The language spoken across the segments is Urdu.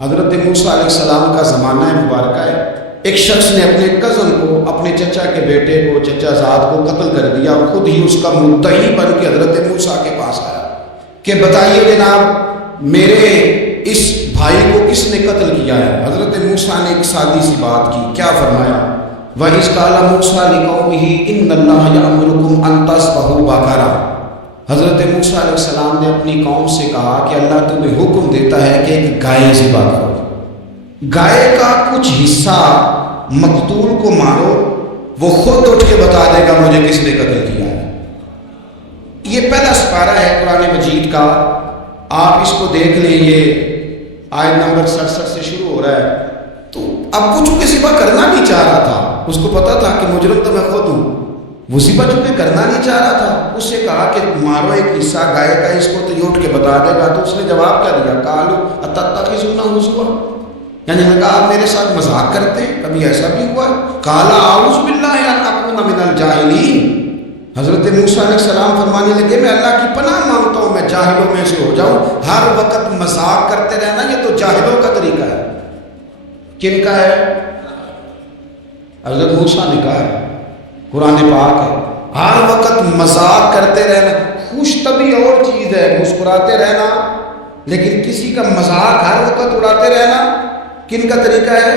حضرت موسیٰ علیہ السلام کا زمانہ مبارکہ ہے. ایک شخص نے اپنے کزن کو، اپنے چچا کے بیٹے کو، چچا زاد کو قتل کر دیا اور خود ہی اس کا مدعی بن کے حضرت موسیٰ کے پاس آیا کہ بتائیے جناب میرے اس بھائی کو کس نے قتل کیا ہے؟ حضرت موسیٰ نے ایک سادی سی بات کی. کیا فرمایا؟ وَإِذْ قَالَ مُوسَىٰ لِقَوْمِهِ إِنَّ اللَّهَ يَأْمُرُكُمْ أَن تَذْبَحُوا بَقَرَةً. حضرت موسیٰ علیہ السلام نے اپنی قوم سے کہا کہ اللہ تمہیں حکم دیتا ہے کہ ایک گائے ذبح کرو. گائے کا کچھ حصہ مقتول کو مارو، وہ خود اٹھ کے بتا دے گا مجھے کس نے قتل کیا ہے. یہ پہلا سپارہ ہے قرآن مجید کا، آپ اس کو دیکھ لیں. یہ آیت نمبر 67 سے شروع ہو رہا ہے. تو اب وہ چونکہ ذبح کرنا نہیں چاہ رہا تھا، اس کو پتا تھا کہ مجرم تو میں خود ہوں، وہ ذبح چونکہ کرنا نہیں چاہ رہا تھا، اس سے کہا کہ مارو ایک حصہ گائے کا، اس کو تو یہ اٹھ کے بتا دے گا. تو اس نے جواب کیا دیا؟ قالوا اتتخذونہ ہزوا، یعنی نے کہا آپ میرے ساتھ مذاق کرتے ہیں، کبھی ایسا بھی ہوا؟ قال اعوذ باللہ ان اکون من الجاہلین. حضرت موسیٰ علیہ السلام فرمانے لگے میں اللہ کی پناہ مانگتا ہوں میں جاہلوں میں سے ہو جاؤں. ہر وقت مذاق کرتے رہنا یہ تو جاہلوں کا طریقہ ہے. کن کا ہے؟ حضرت موسیٰ نے کہا ہے، قرآن پاک ہے. ہر وقت مذاق کرتے رہنا، خوش طبعی اور چیز ہے، مسکراتے رہنا، لیکن کسی کا مذاق ہر وقت اڑاتے رہنا کن کا طریقہ ہے؟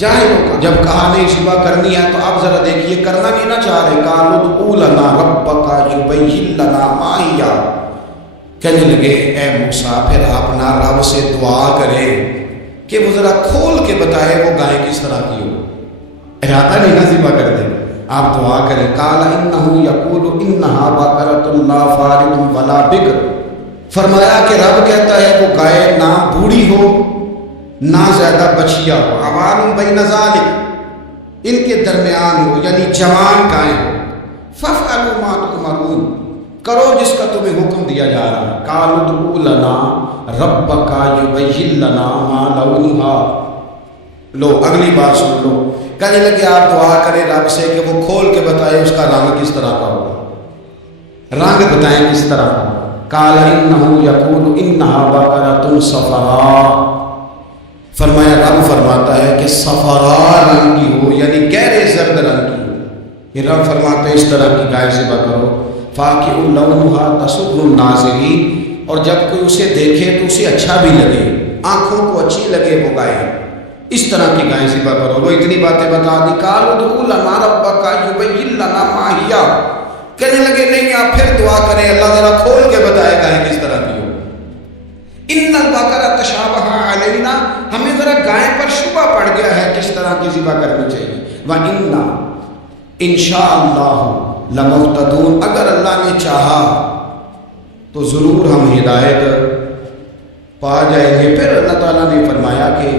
جاہلوں کا. جب کہا نہیں ذبح کرنی ہے تو اب ذرا دیکھیے کرنا نہیں نہ چاہ رہے. قالوا ادع لنا ربک یبین لنا ما ہی، کہنے لگے اے موسیٰ پھر آپ اپنا رب سے دعا کریں کہ وہ ذرا کھول کے بتائے وہ گائے کس طرح کی ہو. ارادہ نہیں نہ ذبح کر دیں، آپ دعا کریں. قال انہ یقول انہا بقرۃ لا فارض ولا بکر. فرمایا کہ رب کہتا ہے وہ گائے نہ بوڑھی ہو نہ زیادہ بچیا ہو، عوان بین ذالک، ان کے درمیان ہو، یعنی جوان گائے ہو. فافعلوا ما تؤمرون، کرو جس کا تمہیں حکم دیا جا رہا ہے. قالوا ادع لنا ربک یبین لنا ما لونھا. لو اگلی بات سن لو. کہنے لگے آپ دعا کریں رب سے کہ وہ کھول کے بتائے اس کا رنگ کس طرح کا ہوگا، رنگ بتائیں کس طرح کا. قال انہ یقول انہا بقرۃ صفراء. فرمایا رب فرماتا ہے کہ صفراء رنگ کی ہو، یعنی گہرے زرد رنگ کی ہو. یہ رب فرماتے ہیں اس طرح کی گائے ذبح کرو. فاقع لونھا تسر الناظرین، اور جب کوئی اسے دیکھے تو اسے اچھا بھی لگے، آنکھوں کو اچھی لگے وہ گائے، اس طرح کی گائے ذبح کرو. وہ اتنی باتیں بتا دی. قالوا ادع لنا ربک یبین لنا ما ہی، کہنے لگے نہیں آپ پھر دعا کریں اللہ ذرا کھول کے بتائے گائے کس طرح کی ہو. ان البقرۃ تشابہ علینا، ہمیں ذرا گائے پر شبہ پڑ گیا ہے کس طرح کی ذبح کرنی چاہیے. وَإِنَّا انشاءاللہ لمہتدون، اگر اللہ نے چاہا تو ضرور ہم ہدایت پا جائیں گے. پھر اللہ تعالیٰ نے فرمایا کہ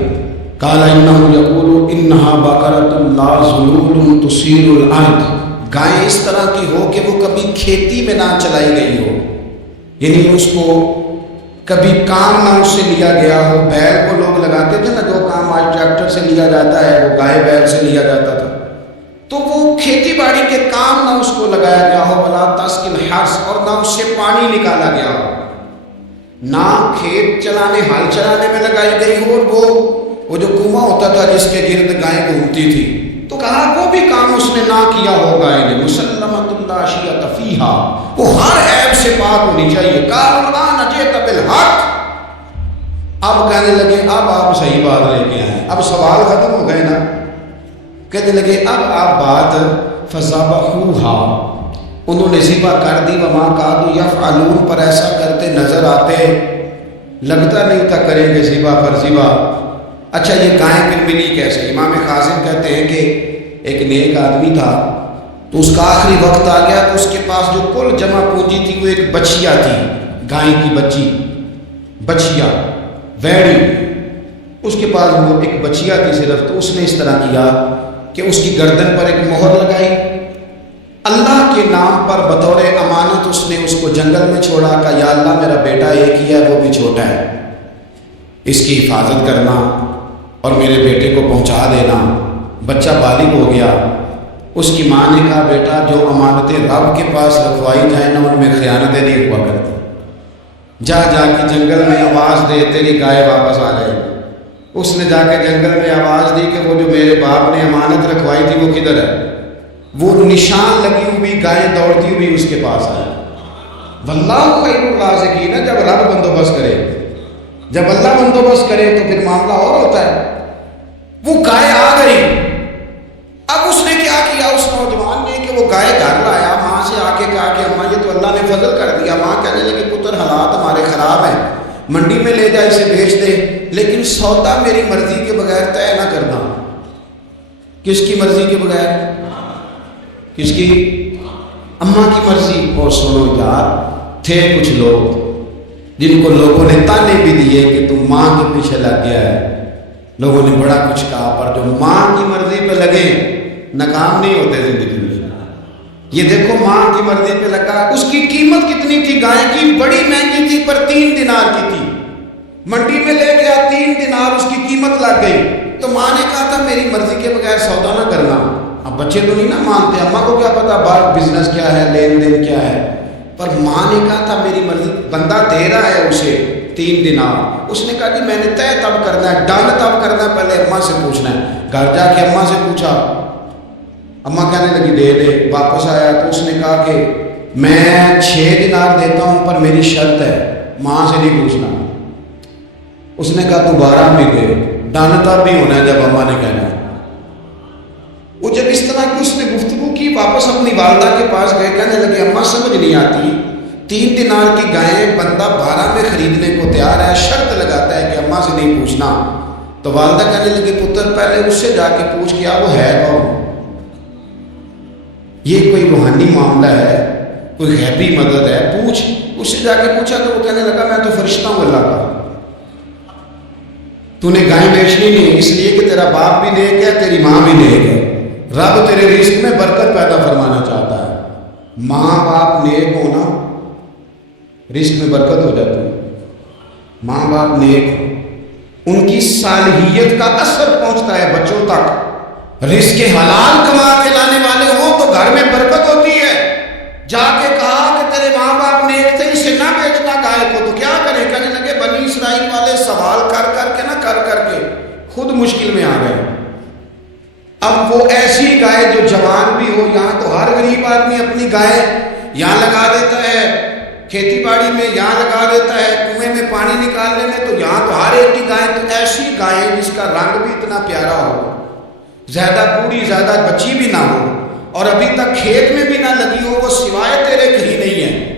قال انہ یقول انہا بقرۃ لا ذلول تثیر الارض، گائے اس طرح کی ہو کہ وہ کبھی کھیتی میں نہ چلائی گئی ہو، یعنی اس کو کبھی کام نہ اس سے لیا گیا ہو. بیل کو لوگ لگاتے تھے نا، جو کام آج ٹریکٹر سے لیا جاتا ہے وہ گائے بیل سے لیا جاتا تھا. تو وہ کھیتی باڑی کے کام نہ اس کو لگایا گیا ہو. ولا تسقی الحرث، اور نہ اس سے پانی نکالا گیا ہو، نہ کھیت چلانے ہل چلانے میں لگائی گئی ہو. اور وہ جو کنواں ہوتا تھا جس کے گرد گائے گھومتی تھی، تو کہا وہ بھی کام اس نے نہ کیا ہو. گائے نے مسلمۃ لا شیۃ فیہا، وہ ہر عیب سے پاک ہونی چاہیے. قالوا الآن جئت بالحق، اب کہنے لگے اب آپ صحیح بات لے کے آئے، اب سوال ختم ہو گئے نا. کہنے لگے اب آپ بات فذبحوہا، انہوں نے ذبح کر دی. وما کادوا یفعلون، پر ایسا کرتے نظر آتے، لگتا نہیں تھا کریں گے ذبح پر ذبح. اچھا یہ گائے پھر ملی کیسے؟ امام خازن کہتے ہیں کہ ایک نیک آدمی تھا، تو اس کا آخری وقت آ گیا تو اس کے پاس جو کل جمع پونجی تھی وہ ایک بچیا تھی، گائے کی بچی، بچیا ویڑی، اس کے پاس وہ ایک بچیا تھی صرف. تو اس نے اس طرح کیا کہ اس کی گردن پر ایک مہر لگائی، اللہ کے نام پر بطور امانت اس نے اس کو جنگل میں چھوڑا. کہا یا اللہ میرا بیٹا ایک ہی ہے، وہ بھی چھوٹا ہے، اس کی حفاظت کرنا اور میرے بیٹے کو پہنچا دینا. بچہ بالغ ہو گیا. اس کی ماں نے کہا بیٹا جو امانتیں رب کے پاس رکھوائی جائیں نا ان میں خیانتیں نہیں ہوا کرتی. جا جا کے جنگل میں آواز دے تیری گائے واپس آ جائے گی۔ اس نے جا کے جنگل میں آواز دی کہ وہ جو میرے باپ نے امانت رکھوائی تھی وہ کدھر ہے؟ وہ نشان لگی ہوئی گائے دوڑتی ہوئی اس کے پاس آئی۔ واللہ خیر الرازقین، جب رب بندوبست کرے، جب اللہ بندوبست کرے تو پھر معاملہ اور ہوتا ہے۔ وہ گائے آ گئی، اب اس نے کیا کیا اس نوجوان نے کہ وہ گائے گھر لایا، ماں سے آ کے کہا کہ اماں یہ تو اللہ نے فضل کر دیا۔ ماں کہنے لگی پتر حالات ہمارے خراب ہیں، منڈی میں لے جا اسے بیچ دے، لیکن سودا میری مرضی کے بغیر طے نہ کرنا۔ کس کی مرضی کے بغیر؟ کس کی؟ اماں کی مرضی۔ اور سنو یار، تھے کچھ لوگ جن کو لوگوں نے تانے بھی دیے کہ تم ماں کے پیچھے لگ گیا ہے، لوگوں نے بڑا کچھ کہا، پر جو ماں کی مرضی پہ لگے ناکام نہیں ہوتے زندگی میں۔ یہ دیکھو ماں کی مرضی پہ لگا، اس کی قیمت کتنی تھی گائے کی؟ بڑی مہنگی تھی، پر 3 دینار کی تھی۔ منڈی میں لے گیا، 3 دینار اس کی قیمت لگ گئی۔ تو ماں نے کہا تھا میری مرضی کے بغیر سودا نہ کرنا۔ اب بچے تو نہیں نا مانتے، اماں کو کیا پتا بات بزنس کیا ہے، لین دین کیا ہے، پر ماں نے کہا تھا میری مرضی۔ بندہ دے رہا ہے اسے 3 دینار، اس نے کہا کہ میں نے طے تب کرنا ہے، ڈن تب کرنا ہے، پہلے اماں سے پوچھنا ہے۔ گھر جا کے اماں سے پوچھا، اماں کہنے لگی دے دے۔ واپس آیا تو اس نے کہا کہ میں 6 دینار دیتا ہوں، پر میری شرط ہے ماں سے نہیں پوچھنا۔ اس نے کہا تو 12 بھی دے، ڈن تب بھی ہونا ہے جب اماں نے کہنا ہے۔ وہ جب اس طرح کی اس نے گفتگو کی، واپس اپنی والدہ کے پاس گئے، کہنے لگے اماں سمجھ نہیں آتی، 3 دینار کی گائیں بندہ 12 میں خریدنے کو تیار ہے، شرط لگاتا ہے کہ اماں سے نہیں پوچھنا۔ تو والدہ کہنے لگی پتر پہلے اس سے جا کے پوچھ کیا وہ ہے کون؟ یہ کوئی روحانی معاملہ ہے، کوئی غیبی مدد ہے، پوچھ۔ اس سے جا کے پوچھا تو وہ کہنے لگا میں تو فرشتہ ہوں اللہ کا، تو نے گائیں بیچنی نہیں، اس لیے کہ تیرا باپ بھی نیک ہے، تیری ماں بھی نیک ہے، رب تیرے رزق میں برکت پیدا فرمانا چاہتا ہے۔ ماں باپ نیک ہونا رزق میں برکت ہو جاتی ہے۔ ماں باپ نیک ہو، ان کی صالحیت کا اثر پہنچتا ہے بچوں تک۔ رزق حلال کما کے لانے والے ہوں تو گھر میں برکت ہوتی ہے۔ جا کے کہا کہ تیرے ماں باپ نیک تھے، اسے نہ بیچنا گائے کو، تو کیا کریں؟ کہنے لگے بنی اسرائیل والے سوال کر کر کے خود مشکل میں آ گئے۔ اب وہ ایسی گائے جو جوان بھی ہو، یہاں تو ہر غریب آدمی اپنی گائے یہاں لگا دیتا ہے، کھیتی باڑی میں یہاں لگا دیتا ہے، کنویں میں پانی نکالنے میں، تو یہاں تو ہر ایک کی گائے، تو ایسی گائے جس کا رنگ بھی اتنا پیارا ہو، زیادہ بوڑھی زیادہ بچی بھی نہ ہو، اور ابھی تک کھیت میں بھی نہ لگی ہو، وہ سوائے تیرے کہیں نہیں ہے۔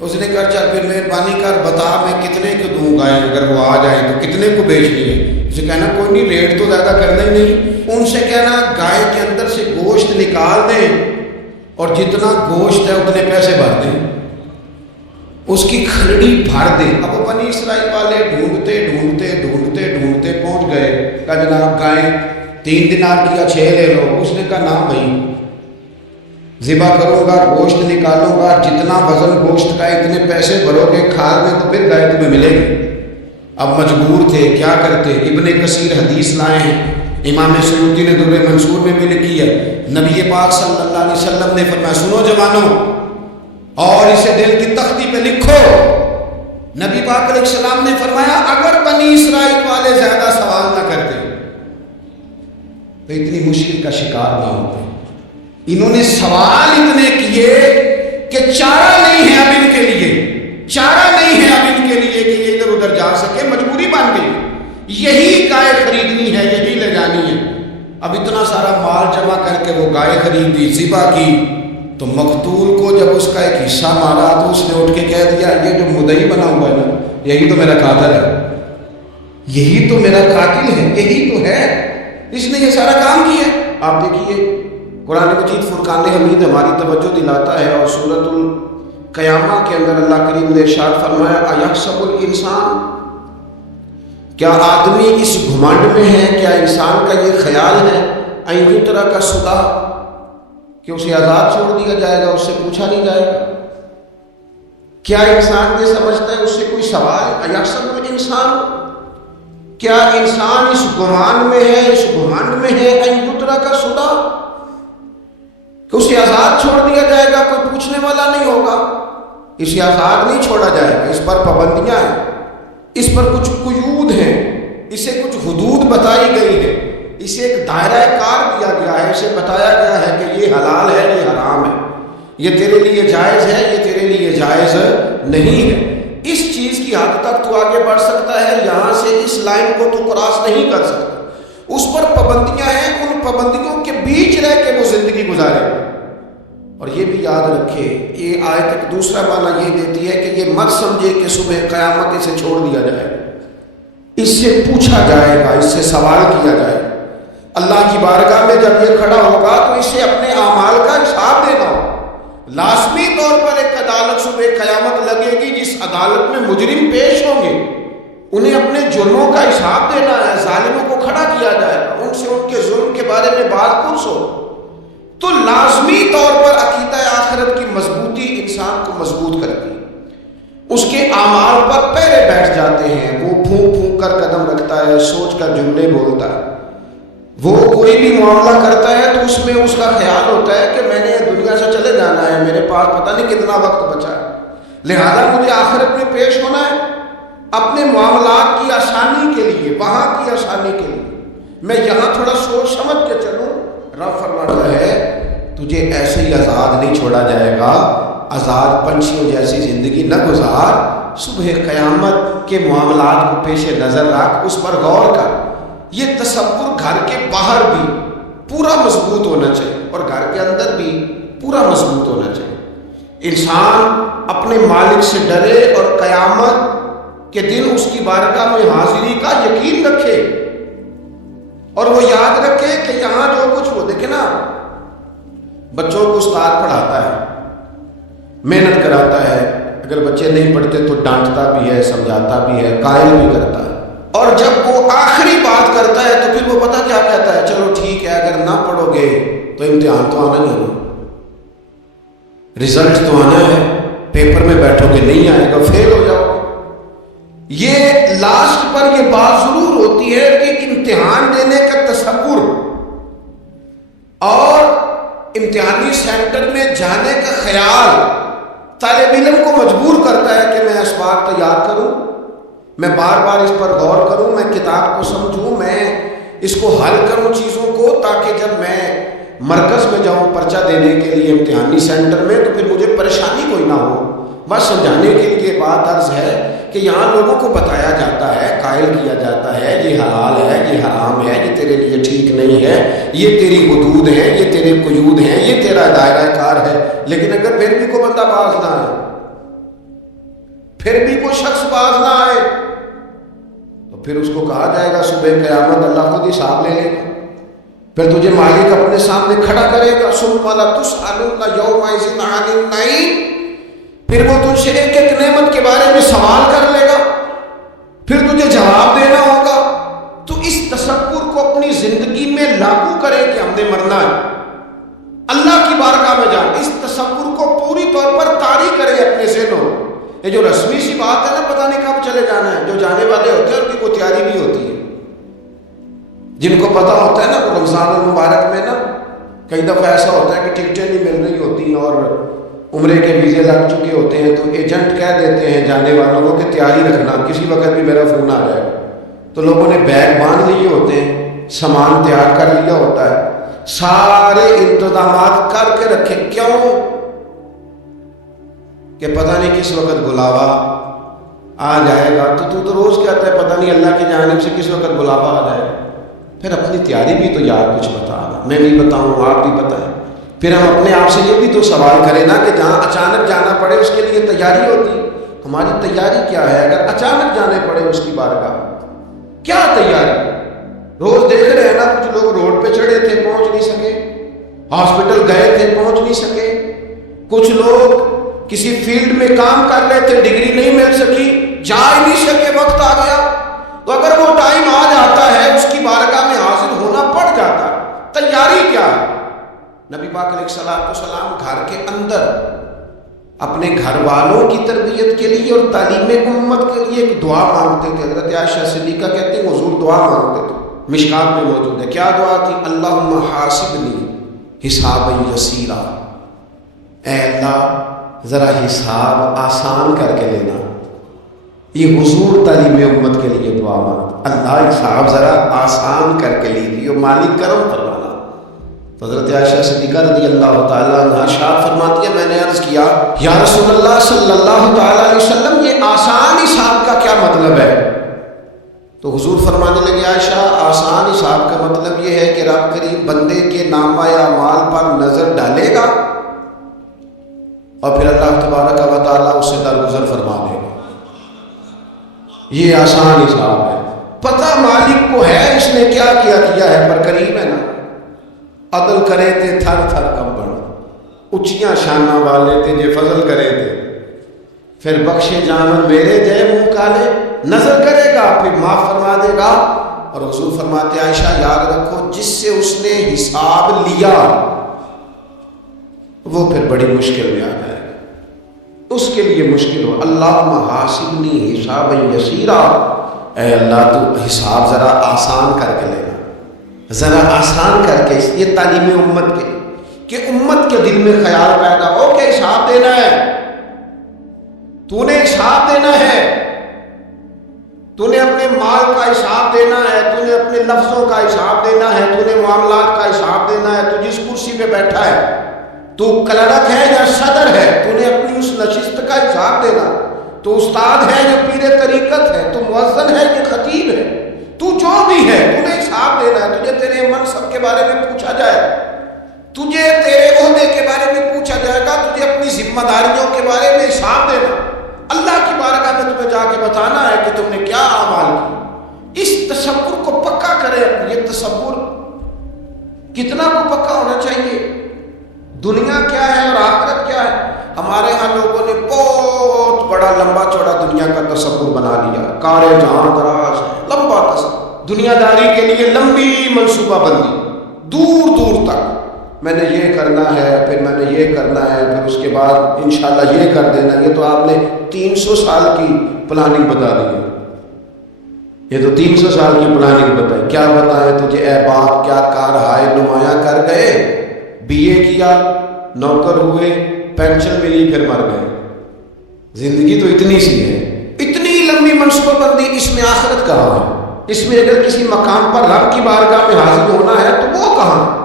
اس نے کہا چل پھر مہربانی کر بتا میں کتنے کو دوں گائے، اگر وہ آ جائیں تو کتنے کو بیچنی ہے؟ اسے کہنا کوئی نہیں، ریٹ تو زیادہ کرنا ہی نہیں۔ ان سے کہنا گائے کے اندر سے گوشت نکال دیں اور جتنا گوشت ہے اتنے پیسے بھر دیں، اس کی کھلڑی بھر دیں۔ اب وہ بنی اسرائیل والے ڈھونڈتے ڈھونڈتے ڈھونڈتے ڈھونڈتے پہنچ گئے، کہا جناب گائے 3 دینار کی یا 6 لے لو۔ اس نے کہا نہ بھائی، ذبح کروں گا، گوشت نکالوں گا، جتنا وزن گوشت کا اتنے پیسے بھرو گے کھال میں تو پھر گائے تمہیں ملے گی۔ اب مجبور تھے، کیا کرتے؟ ابن کثیر حدیث لائے ہیں، امام سیوطی نے در منصور میں بھی لکھی ہے، نبی پاک صلی اللہ علیہ وسلم نے فرمایا سنو جوانوں اور اسے دل کی تختی پہ لکھو، نبی پاک علیہ السلام نے فرمایا اگر بنی اسرائیل والے زیادہ سوال نہ کرتے تو اتنی مشکل کا شکار نہ ہوتے۔ انہوں نے سوال اتنے کیے کہ چارہ نہیں ہے اب ان کے لیے، چارہ نہیں ہے اب ان کے لیے کہ یہ ادھر ادھر جا سکے، مجبوری بن گئی، یہی گائے خریدنی ہے، یہی لے جانی ہے۔ اب اتنا سارا مال جمع کر کے وہ گائے خریدی، ذبح کی، تو مقتول کو جب اس کا ایک حصہ مارا تو اس نے اٹھ کے کہہ دیا یہ جو مدعی بنا ہوا ہے نا، یہی تو میرا قاتل ہے، یہی تو میرا قاتل ہے، یہی تو ہے، اس نے یہ سارا کام کیا۔ آپ دیکھیے قرآن مجید فرقان حمید ہماری توجہ دلاتا ہے، اور سورۃ القیامہ کے اندر اللہ کریم نے ارشاد فرمایا ایحسب الانسان، کیا آدمی اس گھمنڈ میں ہے، کیا انسان کا یہ خیال ہے ان یترک سدی، کہ اسے آزاد چھوڑ دیا جائے گا، اس سے پوچھا نہیں جائے گا؟ کیا انسان یہ سمجھتا ہے اس سے کوئی سوال؟ ایحسب الانسان، کیا انسان اس گمان میں ہے، اس گھمنڈ میں ہے ان یترک سدی، کہ اسے آزاد چھوڑ دیا جائے گا، کوئی پوچھنے والا نہیں ہوگا؟ اسے آزاد نہیں چھوڑا جائے گا، اس پر پابندیاں ہیں، اس پر کچھ قیود ہیں، اسے کچھ حدود بتائی گئی ہے، اسے ایک دائرہ کار دیا گیا ہے، اسے بتایا گیا ہے کہ یہ حلال ہے، یہ حرام ہے، یہ تیرے لیے جائز ہے، یہ تیرے لیے جائز نہیں ہے۔ اس چیز کی حد تک تو آگے بڑھ سکتا ہے، یہاں سے اس لائن کو تو کراس نہیں کر سکتا۔ اس پر پابندیاں ہیں، ان پابندیوں کے بیچ رہ کے وہ زندگی گزارے۔ اور یہ بھی یاد رکھے، یہ آیت ایک دوسرا معنی یہ دیتی ہے کہ یہ مت سمجھے کہ صبح قیامت اسے چھوڑ دیا جائے گا، اس سے پوچھا جائے گا، اس سے سوال کیا جائے گا۔ اللہ کی بارگاہ میں جب یہ کھڑا ہوگا تو اسے اپنے اعمال کا حساب دینا ہوگا۔ لازمی طور پر ایک عدالت صبح قیامت لگے گی، جس عدالت میں مجرم پیش ہوں گے، انہیں اپنے جرموں کا حساب دینا ہے، ظالموں کو کھڑا کیا جائے گا، ان سے ان کے ظلم کے بارے میں بات پرس ہو۔ تو لازمی طور پر عقیدہ آخرت کی مضبوطی انسان کو مضبوط کرتی ہے، اس کے اعمال پر پہرے بیٹھ جاتے ہیں، وہ پھونک پھونک کر قدم رکھتا ہے، سوچ کر جملے بولتا ہے، وہ کوئی بھی معاملہ کرتا ہے تو اس میں اس کا خیال ہوتا ہے کہ میں نے دنیا سے چلے جانا ہے، میرے پاس پتہ نہیں کتنا وقت بچا ہے، لہذا مجھے آخرت میں پیش ہونا ہے اپنے معاملات کی آسانی کے لیے، وہاں کی آسانی کے لیے میں یہاں تھوڑا سوچ سمجھ کے چلوں۔ رب فرماتا ہے تجھے ایسے ہی آزاد نہیں چھوڑا جائے گا، آزاد پنچھیوں جیسی زندگی نہ گزار، صبح قیامت کے معاملات کو پیش نظر رکھ، اس پر غور کر۔ یہ تصور گھر کے باہر بھی پورا مضبوط ہونا چاہیے اور گھر کے اندر بھی پورا مضبوط ہونا چاہیے۔ انسان اپنے مالک سے ڈرے اور قیامت کے دن اس کی بارگاہ میں حاضری کا یقین رکھے، اور وہ یاد رکھے کہ یہاں جو کچھ وہ دیکھے نا، بچوں کو استاد پڑھاتا ہے، محنت کراتا ہے، اگر بچے نہیں پڑھتے تو ڈانٹتا بھی ہے، سمجھاتا بھی ہے، قائل بھی کرتا ہے، اور جب وہ آخری بات کرتا ہے تو پھر وہ پتہ کیا کہتا ہے، چلو ٹھیک ہے اگر نہ پڑھو گے تو امتحان تو آنا ہی ہے، رزلٹ تو آنا ہے، پیپر میں بیٹھو گے نہیں آئے گا، فیل ہو جاؤ گے۔ یہ لاسٹ پر یہ بات ضرور ہوتی ہے کہ امتحان دینے کا تصور اور امتحانی سینٹر میں جانے کا خیال طالب علم کو مجبور کرتا ہے کہ میں اسباق تیار کروں، میں بار بار اس پر غور کروں، میں کتاب کو سمجھوں، میں اس کو حل کروں چیزوں کو، تاکہ جب میں مرکز میں جاؤں پرچہ دینے کے لیے امتحانی سینٹر میں تو پھر مجھے پریشانی کوئی نہ ہو۔ بس سمجھانے کے لیے بات عرض ہے کہ یہاں لوگوں کو بتایا جاتا ہے، قائل کیا جاتا ہے یہ حلال ہے، یہ حرام ہے، یہ تیرے لیے ٹھیک نہیں ہے، یہ تیری حدود ہیں، یہ تیرے قیود ہیں، یہ تیرا دائرہ کار ہے۔ لیکن اگر پھر بھی کوئی بندہ باز نہ آئے، پھر بھی کوئی شخص باز نہ آئے، تو پھر اس کو کہا جائے گا صبح قیامت اللہ خود حساب لے لے گا، پھر تجھے مالک اپنے سامنے کھڑا کرے گا، ثم لتسألن یومئذ عن النعیم، پھر وہ تجھ سے ایک ایک نعمت کے بارے میں سوال کر لے گا، پھر تجھے جواب دینا ہوگا۔ تو اس تصور کو اپنی زندگی میں لاگو کرے کہ ہم نے مرنا ہے، اللہ کی بارگاہ میں جان، اس تصور کو پوری طور پر طاری کرے اپنے ذہنوں۔ یہ جو رسمی سی بات ہے نا، پتہ نہیں کب چلے جانا ہے، جو جانے والے ہوتے ہیں ان کی کوئی تیاری بھی ہوتی ہے، جن کو پتہ ہوتا ہے نا رمضان المبارک میں نا کئی دفعہ ایسا ہوتا ہے کہ ٹکٹیں نہیں مل رہی ہوتی ہیں اور عمرے کے ویزے لگ چکے ہوتے ہیں، تو ایجنٹ کہہ دیتے ہیں جانے والوں کو کہ تیاری رکھنا، کسی وقت بھی میرا فون آ جائے گا۔ تو لوگوں نے بیگ باندھ لیے ہوتے ہیں، سامان تیار کر لیا ہوتا ہے، سارے انتظامات کر کے رکھے، کیوں کہ پتہ نہیں کس وقت بلاوا آ جائے گا۔ تو روز کہتا ہے پتہ نہیں اللہ کی جانب سے کس وقت بلاوا آ جائے گا۔ پھر اپنی تیاری بھی تو یار کچھ بتا، میں بھی بتاؤں، آپ بھی بتائیں، پھر ہم اپنے آپ سے یہ بھی تو سوال کریں نا کہ جہاں اچانک جانا پڑے اس کے لیے تیاری ہوتی، ہماری تیاری کیا ہے؟ اگر اچانک جانے پڑے اس کی بارگاہ، کیا تیاری؟ روز دیکھ رہے ہیں نا، کچھ لوگ روڈ پہ چڑھے تھے پہنچ نہیں سکے، ہاسپٹل گئے تھے پہنچ نہیں سکے، کچھ لوگ کسی فیلڈ میں کام کر رہے تھے، ڈگری نہیں مل سکی، جا ہی نہیں سکے، وقت آ گیا۔ تو اگر وہ ٹائم آ جاتا ہے اس کی بارگاہ میں حاضر ہونا پڑ جاتا ہے، تیاری کیا ہے؟ نبی پاک علیہ الصلوۃ والسلام گھر کے اندر اپنے گھر والوں کی تربیت کے لیے اور تعلیم امت کے لیے ایک دعا مانگتے تھے۔ حضرت عائشہ صدیقہ کہتے ہیں حضور دعا مانگتے تھے، مشکات میں موجود ہے۔ کیا دعا تھی؟ اللہم حاسبنی حسابا یسیرا، اے اللہ ذرا حساب آسان کر کے لینا. یہ حضور تعلیم امت کے لیے دعا مانگ، اللہ حساب ذرا آسان کر کے لیجیے، مالک کرم فرمانا. تو حضرت عائشہ صدیقہ رضی اللہ تعالیٰ عنہ ارشاد فرماتی ہے میں نے عرض کیا یا رسول اللہ صلی اللہ تعالیٰ علیہ وسلم یہ آسان حساب کا کیا مطلب ہے؟ تو حضور فرمانے لگے عائشہ آسان حساب کا مطلب یہ ہے کہ رب کریم بندے کے نامہ اعمال پر نظر ڈالے گا اور پھر اللہ تبارک و تعالیٰ اس سے درگزر فرما دے گا. یہ آسان حساب ہے. پتہ مالک کو ہے اس نے کیا کیا ہے، پر کریم ہے نا. عدل کرے تے تھر تھر کمبن، اچیاں شانہ والے تے جے فضل کرے تے پھر بخشے جامن میرے جے منہ کالے. نظر کرے گا پھر معاف فرما دے گا. اور حضور فرماتے عائشہ یاد رکھو جس سے اس نے حساب لیا وہ پھر بڑی مشکل میں آ جائے گا، اس کے لیے مشکل ہو. اللہم حاسبنی حسابا یسیرا، اے اللہ تو حساب ذرا آسان کر کے لینا، ذرا آسان کر کے. یہ تعلیم امت کے کہ امت کے دل میں خیال پیدا ہو کہ حساب دینا ہے، تو نے حساب دینا ہے، تو نے اپنے مال کا حساب دینا ہے، تو نے اپنے لفظوں کا حساب دینا ہے، تو نے معاملات کا حساب دینا ہے. تو جس کرسی پہ بیٹھا ہے تو کلرک ہے یا صدر ہے، تو نے اپنی اس نشست کا حساب دینا. تو استاد ہے یا پیر طریقت ہے، تو مؤذن ہے یا خطیب ہے، تو جو بھی ہے تو نے حساب دینا ہے. تجھے تیرے منصب کے بارے میں پوچھا جائے، تجھے تیرے عہدے کے بارے میں پوچھا جائے گا، تجھے اپنی ذمہ داریوں کے بارے میں حساب دینا. اللہ کی بارگاہ میں تمہیں جا کے بتانا ہے کہ تم نے کیا اعمال کی. اس تصور کو پکا کرے. یہ تصور کتنا کو پکا ہونا چاہیے. دنیا کیا ہے اور آخرت کیا ہے. ہمارے ہاں لوگوں نے بہت بڑا لمبا چوڑا دنیا کا تصور بنا لیا، کارے جہاں دراز لمبا تصور، دنیا داری کے لیے لمبی منصوبہ بندی دور دور تک. میں نے یہ کرنا ہے، پھر میں نے یہ کرنا ہے، پھر اس کے بعد انشاءاللہ یہ کر دینا. یہ تو آپ نے 300 سال کی پلاننگ بتا دی ہے. یہ تو 300 سال کی پلاننگ بتائی. کیا بتائیں تجھے اے باپ، کیا کارہائے نمایاں کر گئے. بی اے کیا، نوکر ہوئے، پینشن ملی، پھر مر گئے. زندگی تو اتنی سی ہے، اتنی لمبی منصوبہ بندی. اس میں آخرت کہاں ہے؟ اس میں اگر کسی مقام پر رب کی بارگاہ میں حاضر ہونا ہے تو وہ کہاں؟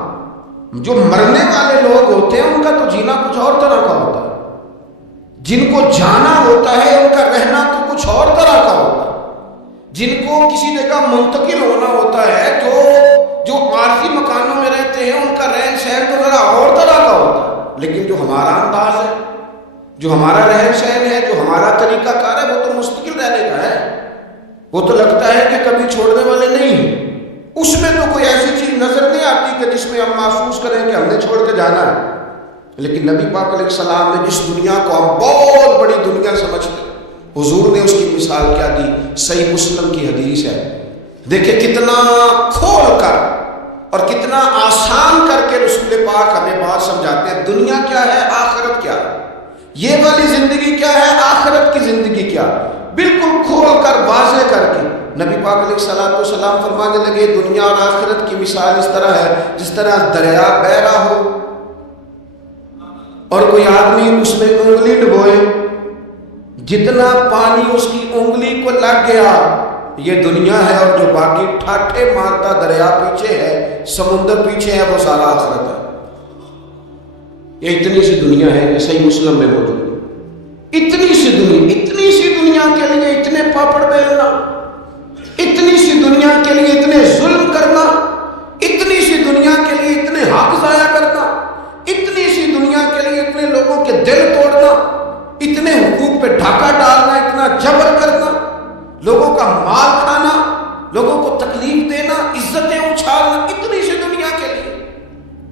جو مرنے والے لوگ ہوتے ہیں ان کا تو جینا کچھ اور طرح کا ہوتا ہے، جن کو جانا ہوتا ہے ان کا رہنا تو کچھ اور طرح کا ہوتا ہے. جن کو کسی جگہ منتقل ہونا ہوتا ہے، جو عارضی مکانوں میں رہتے ہیں ان کا رہن سہن تو ذرا اور طرح کا ہوتا ہے. لیکن جو ہمارا انداز ہے، جو ہمارا رہن سہن ہے، جو ہمارا طریقہ کار ہے، وہ تو مستقل رہنے کا ہے. وہ تو لگتا ہے کہ کبھی چھوڑنے والے نہیں ہیں. اس میں تو کوئی ایسی چیز نظر نہیں آتی کہ جس میں ہم محسوس کریں کہ ہم نے چھوڑ کے جانا ہے. لیکن نبی پاک علیہ السلام نے جس دنیا کو ہم بہت بڑی دنیا سمجھتے ہیں، حضور نے اس کی مثال کیا دی. صحیح مسلم کی حدیث ہے. دیکھیں کتنا کھول کر اور کتنا آسان کر کے رسول پاک ہمیں بات سمجھاتے ہیں. دنیا کیا ہے، آخرت کیا ہے، یہ والی زندگی کیا ہے، آخرت کی زندگی کیا ہے، بالکل کھول کر واضح کر کے نبی پاک علیہ السلام فرمانے لگے دنیا اور آخرت کی مثال اس طرح ہے جس طرح دریا بہ رہا ہو اور کوئی آدمی اس میں انگلی ڈبوئے، جتنا پانی اس کی انگلی کو لگ گیا یہ دنیا ہے، اور جو باقی ٹھاٹھے مارتا دریا پیچھے ہے، سمندر پیچھے ہے، وہ سارا آخرت ہے. یہ اتنی سی دنیا ہے. یہ صحیح مسلم میں موجود ہے. اتنی سی دنیا کے لیے اتنے پاپڑ بیلنا، اتنی سی دنیا کے لیے اتنے ظلم کرنا، اتنی سی دنیا کے لیے اتنے حق ضائع کرنا، اتنی سی دنیا کے لیے اتنے لوگوں کے دل توڑنا، اتنے حقوق پہ ڈھاکہ ڈالنا، اتنا جبر کرنا، لوگوں کا مال کھانا، لوگوں کو تکلیف دینا، عزتیں اچھالنا، اتنی سی دنیا کے لیے.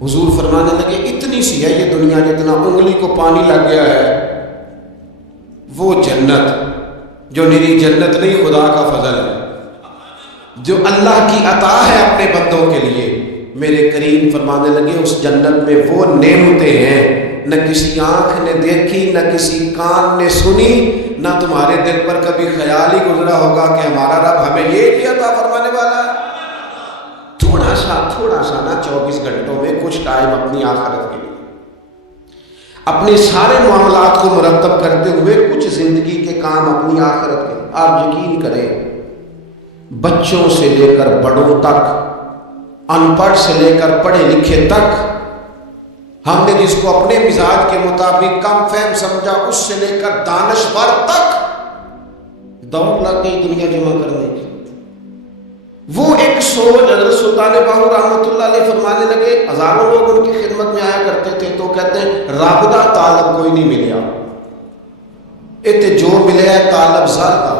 حضور فرمانے لگے اتنی سی ہے یہ دنیا، جتنا انگلی کو پانی لگ گیا ہے. وہ جنت جو میری جنت نہیں، خدا کا فضل ہے، جو اللہ کی عطا ہے اپنے بندوں کے لیے. میرے کریم فرمانے لگے اس جنت میں وہ نعمتیں ہیں نہ کسی آنکھ نے دیکھی، نہ کسی کان نے سنی، نہ تمہارے دل پر کبھی خیال ہی گزرا ہوگا کہ ہمارا رب ہمیں یہ بھی عطا فرمانے والا ہے. تھوڑا سا نا 24 گھنٹوں میں کچھ ٹائم اپنی آخرت کے لیے. اپنے سارے معاملات کو مرتب کرتے ہوئے کچھ زندگی کے کام اپنی آخرت کے. آپ یقین کریں بچوں سے لے کر بڑوں تک، ان پڑھ سے لے کر پڑھے لکھے تک، ہم نے جس کو اپنے مزاج کے مطابق کم فہم سمجھا اس سے لے کر دانشور تک دوڑ لگ گئی دنیا جمع کرنے کی. وہ ایک سوچ حضرت سلطان باہو رحمۃ اللہ علیہ فرمانے لگے. ہزاروں لوگ ان کی خدمت میں آیا کرتے تھے تو کہتے ہیں رب دا طالب کوئی نہیں ملیا، جو ملے ہے طالب زر کا.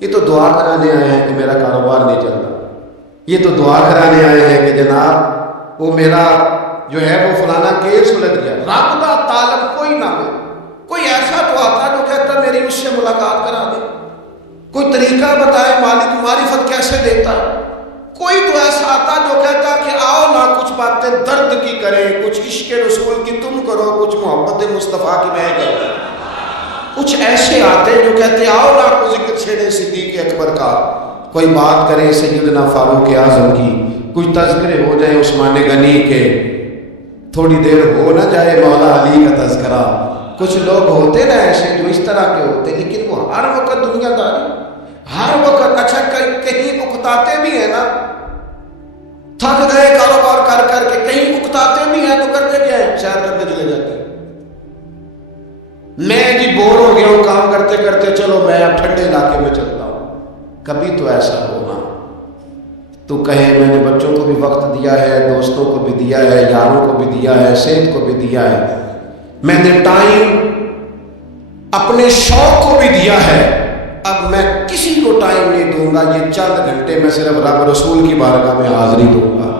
یہ تو دعا کرانے آئے ہیں کہ میرا کاروبار نہیں چلتا، یہ تو دعا کرانے آئے ہیں کہ جناب وہ میرا جو ہے وہ فلانا کیس سلجھ گیا. رب دا طالب کوئی نہ ملے. کوئی ایسا تو آتا جو کہتا میری اس سے ملاقات کرا دے، کوئی طریقہ بتائے مالک معرفت کیسے دیتا. کوئی تو ایسا آتا جو کہتا کہ آؤ نا کچھ باتیں درد کی کریں، کچھ عشق رسول کی تم کرو، کچھ محبت مصطفیٰ کی میں کروں. کچھ ایسے آتے جو کہتے آؤ نا کو ذکر چھیڑے صدیق اکبر کا، کوئی بات کرے سیدنا فاروق اعظم کی، کچھ تذکرے ہو جائے عثمان غنی کے، تھوڑی دیر ہو نہ جائے مولا علی کا تذکرہ. کچھ لوگ ہوتے نا ایسے جو اس طرح کے ہوتے، لیکن وہ ہر وقت دنیا داری، ہر وقت اچھا کہیں اکتاتے بھی ہیں نا، تھک گئے کاروبار کر کر کے، کہیں اکتاتے بھی ہیں تو کرتے کیا ہے سیر کرتے چلے جاتے ہیں. میں جی بور ہو گیا ہوں کام کرتے کرتے، چلو میں اب ٹھنڈے علاقے میں چلتا ہوں. کبھی تو ایسا ہونا تو کہے میں نے بچوں کو بھی وقت دیا ہے، دوستوں کو بھی دیا ہے، یاروں کو بھی دیا ہے، صحت کو بھی دیا ہے، میں نے ٹائم اپنے شوق کو بھی دیا ہے، اب میں کسی کو ٹائم نہیں دوں گا. یہ چند گھنٹے میں صرف رب رسول کی بارگاہ میں حاضری دوں گا.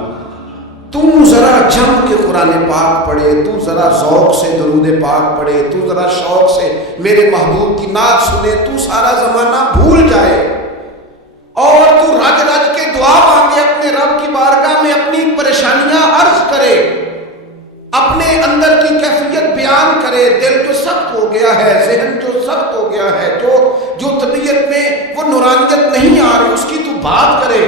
تو ذرا جم کے قرآن پاک پڑھے، تو ذرا ذوق سے درود پاک پڑھے، تو ذرا شوق سے میرے محبوب کی نعت سنے، تو سارا زمانہ بھول جائے اور تو رج رج کے دعا مانگے اپنے رب کی بارگاہ میں، اپنی پریشانیاں عرض کرے، اپنے اندر کی کیفیت بیان کرے. دل جو سخت ہو گیا ہے، ذہن جو سخت ہو گیا ہے، جو طبیعت میں وہ نورانیت نہیں آ رہی، اس کی تو بات کرے،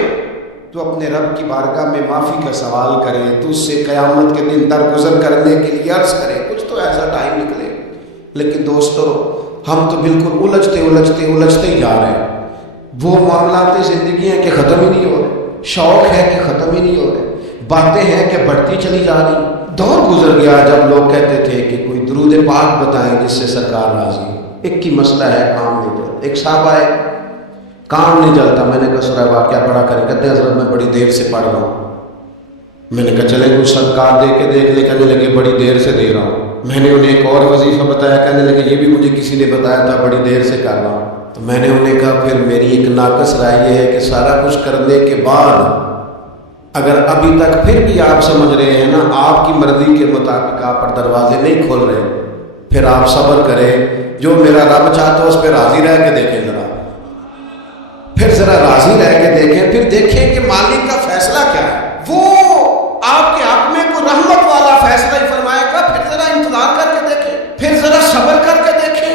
تو اپنے رب کی بارگاہ میں معافی کا سوال کرے، تو اس سے قیامت کے دن درگزر کرنے کے لیے عرض کرے. کچھ تو ایسا ٹائم نکلے. لیکن دوستو ہم تو بالکل الجھتے ہی جا رہے ہیں. وہ معاملات زندگی ہیں کہ ختم ہی نہیں ہو رہے، شوق ہے کہ ختم ہی نہیں ہو رہے، باتیں ہیں کہ بڑھتی چلی جا رہی. دور گزر گیا جب لوگ کہتے تھے کہ کوئی درود پاک بتائیں جس سے سرکار راضی. ایک کی مسئلہ ہے کام نہیں چلتا. ایک صاحب آئے کام نہیں چلتا، میں نے کہا سورہ واقعہ پڑھا کریں. کہتے ہیں حضرت میں بڑی دیر سے پڑھ رہا ہوں. میں نے کہا چلے کچھ صدقات دے کے دیکھ لے. کہنے لگے بڑی دیر سے دے رہا ہوں. میں نے انہیں ایک اور وظیفہ بتایا، کہنے لگے یہ بھی مجھے کسی نے بتایا تھا بڑی دیر سے کر رہا ہوں. تو میں نے انہیں کہا پھر میری ایک ناقص رائے یہ ہے کہ سارا کچھ کرنے کے بعد اگر ابھی تک پھر بھی آپ سمجھ رہے ہیں نا آپ کی مرضی کے مطابق آپ پر دروازے نہیں کھول رہے، پھر آپ صبر کریں. جو میرا رب چاہتا ہے اس پہ راضی رہ کے دیکھیں، ذرا راضی رہ کے دیکھیں، پھر دیکھیں کہ مالک کا فیصلہ کیا ہے. وہ آپ کے حق میں کوئی رحمت والا فیصلہ ہی فرمائے گا. پھر ذرا انتظار کر کے دیکھیں، پھر ذرا صبر کر کے دیکھیں.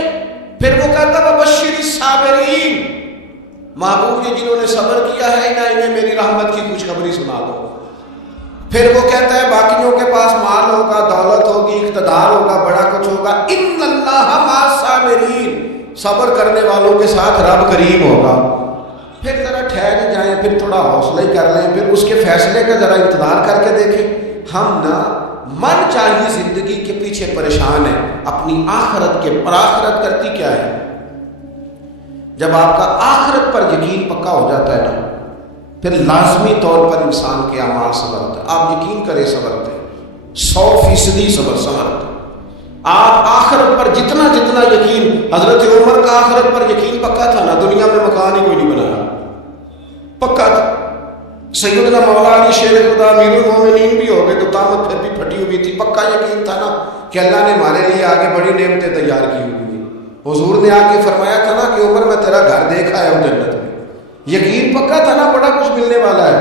پھر وہ کہتا ہے وبشر الصابرین، محبوب یہ جنہوں نے صبر کیا ہے انہیں میری رحمت کی خوشخبری سنا دو. پھر وہ کہتا ہے باقیوں کے پاس مال ہوگا، دولت ہوگی، اقتدار ہوگا، بڑا کچھ ہوگا، ان اللہ مع الصابرین، صبر کرنے والوں کے ساتھ رب قریب ہوگا. پھر ذرا ٹھہر ہی جائیں، پھر تھوڑا حوصلہ ہی کر لیں، پھر اس کے فیصلے کا ذرا انتظار کر کے دیکھیں. ہم نہ من چاہیے زندگی کے پیچھے پریشان ہیں اپنی آخرت کے پر. آخرت کرتی کیا ہے؟ جب آپ کا آخرت پر یقین پکا ہو جاتا ہے نا، پھر لازمی طور پر انسان کے اعمال سنورتے ہیں. آپ یقین کریں سنورتے ہیں، 100% سنورتے. آپ آخرت پر جتنا یقین، حضرت عمر کا آخرت پر یقین پکا تھا نا، دنیا میں مکان ہی کوئی نہیں بنایا، پکا تھا. سیدنا مولا علی شیر خدا امیر المومنین بھی ہو گئے تو طامت پھر بھی پھٹی ہوئی تھی. پکا یقین تھا نا کہ اللہ نے ہمارے لیے آگے بڑی نعمتیں تیار کی ہوئی. حضور نے آ کے فرمایا تھا نا کہ عمر میں تیرا گھر دیکھ آیا ہوں جنت میں. یقین پکا تھا نا بڑا کچھ ملنے والا ہے.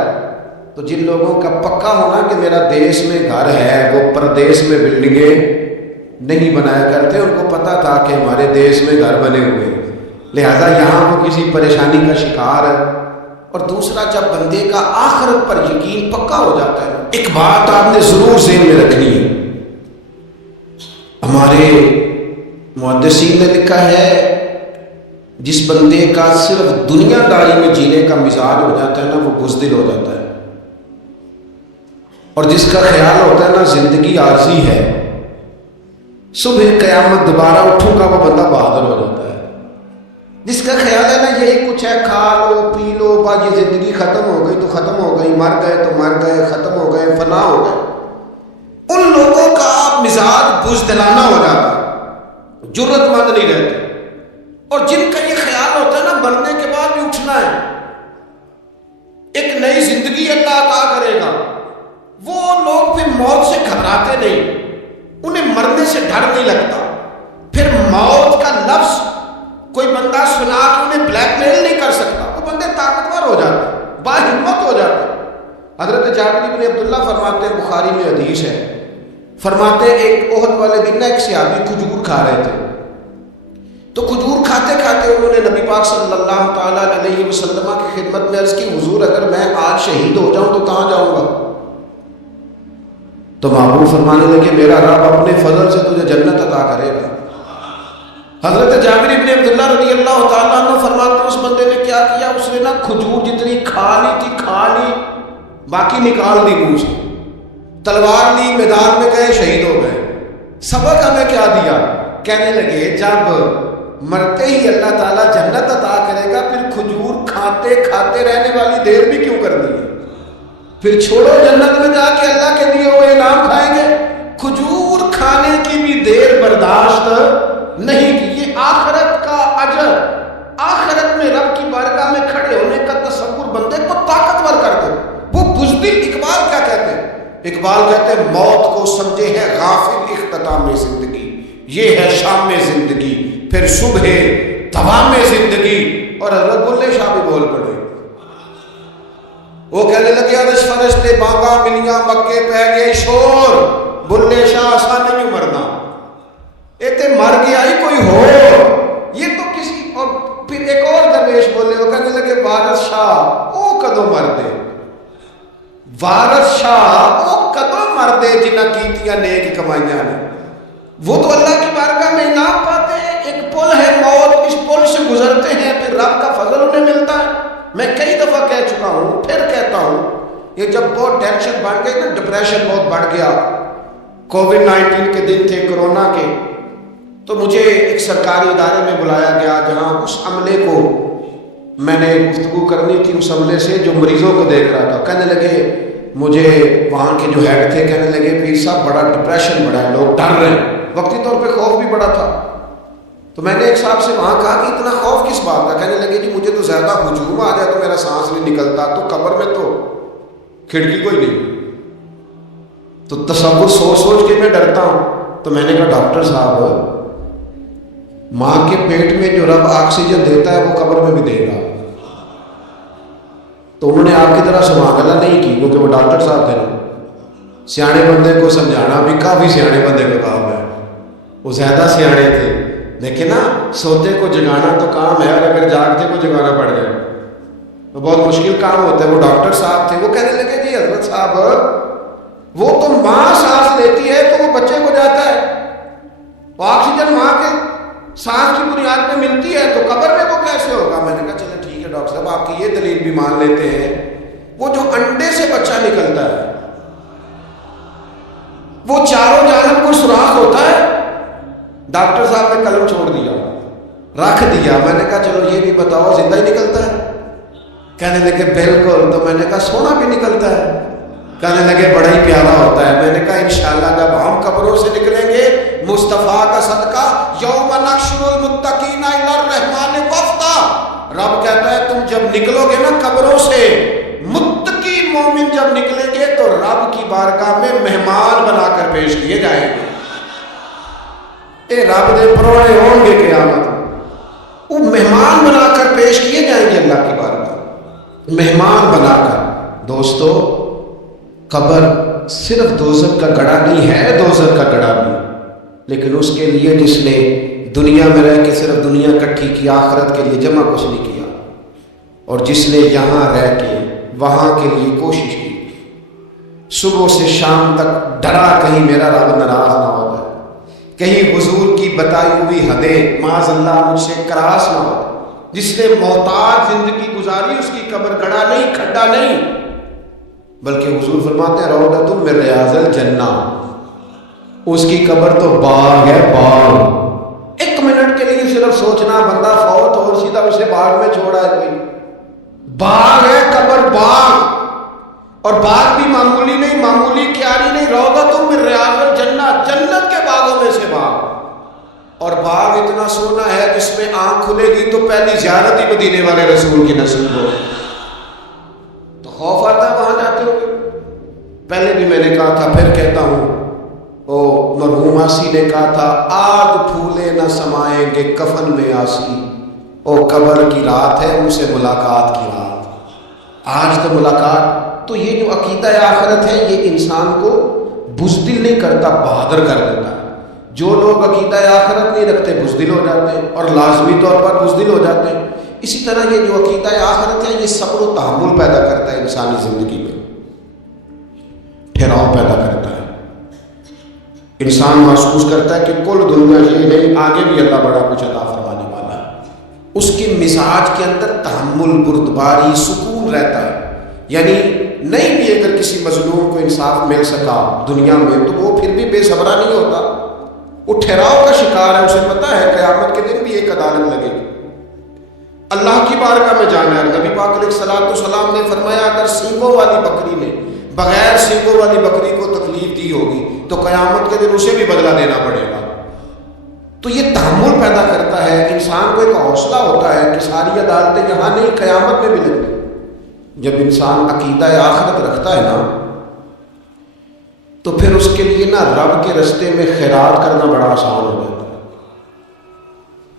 تو جن لوگوں کا پکا ہونا کہ میرا دیش میں گھر ہے، وہ پردیش میں بلڈنگیں نہیں بنایا کرتے. ان کو پتا تھا کہ ہمارے دیش میں گھر بنے ہوئے، لہذا یہاں وہ کسی پریشانی کا شکار ہے. اور دوسرا جب بندے کا آخرت پر یقین پکا ہو جاتا ہے، ایک بات آپ نے ضرور ذہن میں رکھنی ہے. ہمارے محدثین نے لکھا ہے جس بندے کا صرف دنیا داری میں جینے کا مزاج ہو جاتا ہے نا وہ بزدل ہو جاتا ہے، اور جس کا خیال ہوتا ہے نا زندگی عارضی ہے، صبح قیامت دوبارہ اٹھوں گا، وہ بندہ بہادر ہو جاتا ہے۔ جس کا خیال ہے نا یہی کچھ ہے، کھا لو پی لو، بس یہ زندگی ختم ہو گئی تو ختم ہو گئی، مر گئے تو مر گئے، ختم ہو گئے، فنا ہو گئے، ان لوگوں کا مزاج بزدلانہ ہو جاتا ہے، جرت مند نہیں رہتے۔ اور جن کا یہ خیال ہوتا ہے نا مرنے کے بعد بھی اٹھنا ہے، ایک نئی زندگی اللہ عطا کرے گا، وہ لوگ پھر موت سے گھبراتے نہیں، انہیں مرنے سے ڈر نہیں لگتا۔ پھر موت کا لفظ کوئی بندہ سنا کہ انہیں بلیک میل نہیں کر سکتا، وہ بندے طاقتور ہو جاتے، باہمت ہو جاتے۔ حضرت جابر بن عبداللہ فرماتے ہیں، بخاری میں حدیث ہے، فرماتے ہیں ایک احد والے دن ایک صحابی کھجور کھا رہے تھے، تو کھجور کھاتے کھاتے انہوں نے نبی پاک صلی اللہ تعالیٰ علیہ وسلم کی خدمت میں عرض کی، حضور اگر میں آج شہید ہو جاؤں تو کہاں جاؤں گا؟ تو محبوب فرمانے لگے میرا رب اپنے فضل سے تجھے جنت عطا کرے گا۔ حضرت جابر بن عبداللہ رضی اللہ تعالیٰ عنہ فرماتے ہیں اس بندے نے کیا کیا، اس نے نا کھجور جتنی کھا لی تھی کھا لی، باقی نکال دی منہ سے، تلوار لی، میدان میں گئے، شہید ہو گئے۔ سبق ہمیں کیا دیا؟ کہنے لگے جب مرتے ہی اللہ تعالیٰ جنت عطا کرے گا، پھر کھجور کھاتے کھاتے رہنے والی دیر بھی کیوں کر دی؟ پھر چھوڑو، جنت میں جا کے اللہ کے دیے ہوئے انعام کھائیں گے۔ کھجور کھانے کی بھی دیر برداشت نہیں کی۔ یہ آخرت کا اجر، آخرت میں رب کی بارگاہ میں کھڑے ہونے کا تصور بندے کو طاقتور کر دے۔ وہ بزدل، اقبال کیا کہتے ہیں؟ اقبال کہتے ہیں موت کو سمجھے ہے غافل اختتام زندگی، یہ ہے شام زندگی، پھر صبح دوام زندگی۔ اور حضرت بلے شاہ بھی بول پڑے، وہ کہنے لگے عرش فرشتے بانگا ملیاں مکے پہ گئے شور، بلے شاہ آسان نہیں مرنا، ایتے مر گیا ہی کوئی ہو یہ تو کسی اور۔ پھر ایک اور درویش بولے، وہ کہنے لگے وارث شاہ او کدو مر دے، وارث شاہ او کدو مر دے جنہ کیتیاں نیک کمائیاں نے، وہ تو اللہ کی بارگاہ میں انعام پاتے ہیں۔ ایک پل ہے موت، اس پل سے گزرتے ہیں، پھر رب کا فضل انہیں ملتا ہے۔ میں کئی دفعہ کہہ چکا ہوں، پھر کہتا ہوں، یہ جب بہت ٹینشن بڑھ گئی نا، ڈپریشن بہت بڑھ گیا، کووڈ-19 کے دن تھے، کرونا کے، تو مجھے ایک سرکاری ادارے میں بلایا گیا جہاں اس عملے کو میں نے گفتگو کرنی تھی، اس عملے سے جو مریضوں کو دیکھ رہا تھا۔ کہنے لگے مجھے وہاں کے جو ہیڈ تھے، کہنے لگے پیر صاحب بڑا ڈپریشن بڑا ہے، لوگ ڈر رہے ہیں، وقتی طور پہ خوف بھی بڑا تھا۔ تو میں نے ایک صاحب سے وہاں کہا کہ اتنا خوف کس بات کا؟ کہنے لگے جی مجھے تو زیادہ ہجوم آ جائے تو میرا سانس نہیں نکلتا، تو قبر میں تو کھڑکی کوئی نہیں، تو تصور سوچ سوچ کے میں ڈرتا ہوں۔ تو میں نے کہا ڈاکٹر صاحب ماں کے پیٹ میں جو رب آکسیجن دیتا ہے وہ قبر میں بھی دے گا۔ تو انہوں نے آپ کی طرح سبحان اللہ نہیں کی، کیونکہ وہ ڈاکٹر صاحب تھے نا، سیانے بندے کو سمجھانا بھی کافی سیانے بندے کا کام ہے، وہ زیادہ سیانے تھے، لیکن نا سوتے کو جگانا تو کام ہے، اور اگر جاگتے کو جگانا پڑ جائے تو بہت مشکل کام ہوتا ہے۔ وہ ڈاکٹر صاحب تھے، وہ کہنے لگے جی حضرت صاحب وہ تو ماں سانس لیتی ہے تو وہ بچے کو جاتا ہے، وہ آکسیجن ماں کے سانس کی بنیاد پہ ملتی ہے، تو قبر میں وہ کیسے ہوگا؟ میں نے کہا چلے ٹھیک ہے ڈاکٹر صاحب آپ کی یہ دلیل بھی مان لیتے ہیں۔ وہ جو انڈے سے بچہ نکلتا ہے وہ چاروں جانب کوئی سوراخ ہوتا ہے؟ ڈاکٹر صاحب نے قلم چھوڑ دیا، رکھ دیا۔ میں نے کہا چلو یہ بھی بتاؤ زندہ ہی نکلتا ہے؟ کہنے لگے بالکل۔ تو میں نے کہا سونا بھی نکلتا ہے؟ کہنے لگے بڑا ہی پیارا ہوتا ہے۔ میں نے کہا انشاءاللہ جب ہم قبروں سے نکلیں گے مصطفیٰ کا صدقہ، یوم نحشر المتقین الی الرحمن وفدا، رب کہتا ہے تم جب نکلو گے نا قبروں سے، متقی مومن جب نکلیں گے تو رب کی بارگاہ میں مہمان بنا کر پیش کیے جائیں گے۔ اے رب دے پرونے ہوں گے قیامت، وہ مہمان بنا کر پیش کیے جائیں گے اللہ کی بارگاہ، مہمان بنا کر۔ دوستو قبر صرف دوزخ کا گڑھا نہیں ہے، دوزخ کا گڑھا بھی، لیکن اس کے لیے جس نے دنیا میں رہ کے صرف دنیا کٹھی کی، آخرت کے لیے جمع کچھ نہیں کیا، اور جس نے یہاں رہ کے وہاں کے لیے کوشش کی، صبح سے شام تک ڈرا کہیں میرا رب ناراض نہ ہو جائے، کہیں حضور کی بتائی ہوئی حدیں معاذ اللہ مجھ سے کراس نہ ہو. جس نے محتاج زندگی گزاری اس کی قبر گڑھا نہیں، کھڈا نہیں، بلکہ حضور فرماتے ہیں روضۃ من ریاض الجنہ، اس کی قبر تو باغ ہے، باغ. ایک منٹ کے لیے صرف سوچنا بندہ فوت اور سیدھا اسے باغ میں چھوڑا ہے کوئی. باغ ہے قبر، باغ. اور باغ بھی معمولی نہیں، معمولی کیاری نہیں، روضۃ من ریاض الجنہ، جنت کے باغوں میں سے باغ. اور باغ اتنا سونا ہے جس میں آنکھ کھلے گی تو پہلی زیارت ہی مدینے والے رسول کی نصیب ہو. تو خوف آتا ہے وہاں جاتے ہو. پہلے بھی میں نے کہا تھا، پھر کہتا ہوں، او مرحوم آسی نے کہا تھا آج پھولے نہ سمائیں گے کفن میں آسی، او قبر کی رات ہے ان سے ملاقات کی رات. آج تو ملاقات. تو یہ جو عقیدہ آخرت ہے یہ انسان کو بزدل نہیں کرتا، بہادر کر دیتا ہے. جو لوگ عقیدہ آخرت نہیں رکھتے بزدل ہو جاتے ہیں، اور لازمی طور پر بزدل ہو جاتے ہیں. اسی طرح یہ جو عقیدہ آخرت ہے یہ صبر و تحمل پیدا کرتا ہے انسانی زندگی میں، ٹھہراؤ پیدا کرتا ہے. انسان محسوس کرتا ہے کہ کل دنیا یہ نہیں، آگے بھی اللہ بڑا کچھ عطا فرمانے والا ہے. اس کے مزاج کے اندر تحمل، بردباری، سکون رہتا ہے. یعنی نہیں بھی اگر کسی مظلوم کو انصاف مل سکا دنیا میں تو وہ پھر بھی بے صبرا نہیں ہوتا، وہ ٹھہراؤ کا شکار ہے. اسے پتا ہے قیامت کے دن بھی ایک عدالت لگے گی، اللہ کی بارگاہ میں جانا ہے. نبی پاک علیہ الصلوۃ والسلام نے فرمایا اگر سینگوں والی بکری نے بغیر سینگوں والی بکری کو تکلیف دی ہوگی تو قیامت کے دن اسے بھی بدلہ دینا پڑے گا. تو یہ تحمل پیدا کرتا ہے انسان کو، ایک حوصلہ ہوتا ہے کہ ساری عدالتیں یہاں نہیں قیامت میں بھی لگتی. جب انسان عقیدہ آخرت رکھتا ہے نا تو پھر اس کے لیے نا رب کے رستے میں خیرات کرنا بڑا آسان ہو جاتا ہے.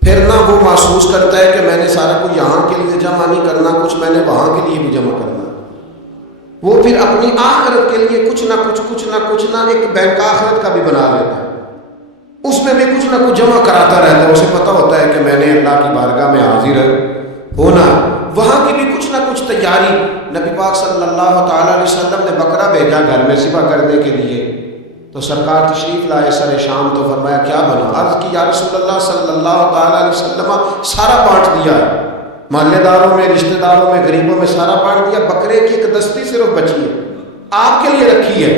پھر نہ وہ محسوس کرتا ہے کہ میں نے سارا کچھ یہاں کے لیے جمع نہیں کرنا، کچھ میں نے وہاں کے لیے بھی جمع کرنا. وہ پھر اپنی آخرت کے لیے کچھ نہ ایک بینک آخرت کا بھی بنا لیتا ہے، اس میں بھی کچھ نہ کچھ جمع کراتا رہتا ہے. اسے پتہ ہوتا ہے کہ میں نے اللہ کی بارگاہ میں حاضر ہونا، وہاں کی بھی کچھ نہ کچھ تیاری. نبی پاک صلی اللہ تعالیٰ علیہ وسلم نے بکرا بھیجا گھر میں ذبح کرنے کے لیے، تو سرکار تشریف لائے سر شام، تو فرمایا کیا بنا؟ عرض کی یا رسول اللہ صلی اللہ تعالیٰ علیہ وسلم سارا بانٹ دیا ہے، محلے داروں میں، رشتہ داروں میں، غریبوں میں سارا بانٹ دیا، بکرے کی ایک دستی صرف بچی ہے آپ کے لیے رکھی ہے.